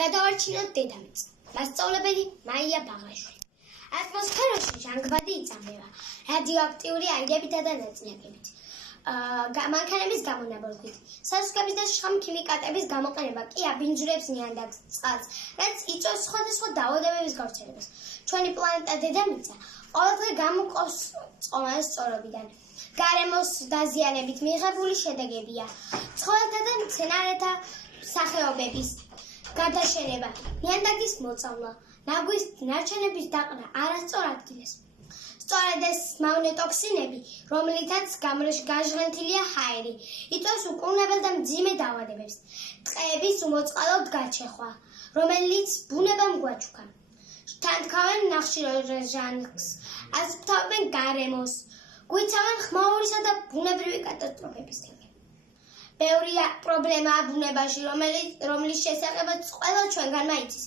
გადავარჩინოთ დედამიწა. მასწავლებელი მაია ბაღაშვილი. ატმოსფეროში ჟანგბადი იწამება რადიოაქტიური აირებითა და ნაწილაკებით. მანქანების გამონაბოლქვით. სასუქების და შხამქიმიკატების გამოყენება კი აბინძურებს ნიადაგს, წყალს, რაც იწვევს სხვადასხვა დაავადებების გავრცელებას. ჩვენი პლანეტა დედამიწა ყოველდღე გამოყოფს წყალს სწორობიდან. გარემოს დაზიანებით მიღებული შედეგებია ცხოველთა და მცენარეთა სახეობების გადაშენება, ნიადაგის მოწამვლა, ნაგვის ნარჩენების დაყრა არასწორ ადგილას. სწორედ ეს მავნეტოქსინები, რომლითაც გაჟღენთილია ჰაერი, იწვევს უკურნებელ და მძიმე დაავადებებს. ტყეების უმოწყალოდ გაჩეხვა, რომელიც ბუნებამ გვაჩუქა. თანთქავენ ნახშირორ ჟანგს, ასუფთავებენ გარემოს, გვიცავენ ხმაურისა და ბუნებრივი კატასტროფების თემები. ბევრია პრობლემაა ბუნებაში, რომლის შესახებაც ყველა ჩვენგანმა იცის.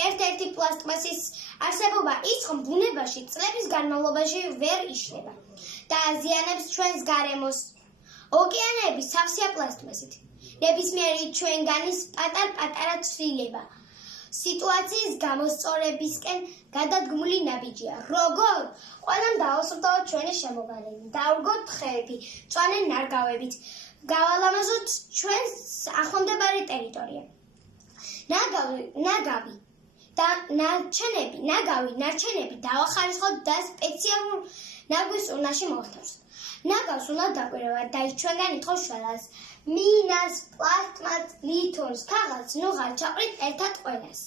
ერთ-ერთი პლასტმასის არსებობა ის, რომ ბუნებაში წლების განმავლობაში ვერ იშლება და აზიანებს ჩვენს გარემოს. ოკეანეები სავსეა პლასტმასით. ნებისმიერი ჩვენგანის პატარ-პატარა ცვლილება სიტუაციის გამოსწორებისკენ გადადგმული ნაბიჯია. როგორ? ყველამ დაასრულოთ ჩვენი შემოგარენი, დავრგოთ თხეები, მწვანე ნარგავებით, გავალამაზოთ ჩვენს ახლომდებარე ტერიტორია. ნაგავი ნარჩენები დავახარისხოთ და სპეციალურ ნაგვის ურნაში მოვთავსოთ. ნაგავს უნდა დაკვირვებად და ის ჩვენგან ითხოვს შველას, მინას, პლასტმასს, ლითონს, ქაღალდს, ნუღარ, ჩაყრით ერთად ყველას.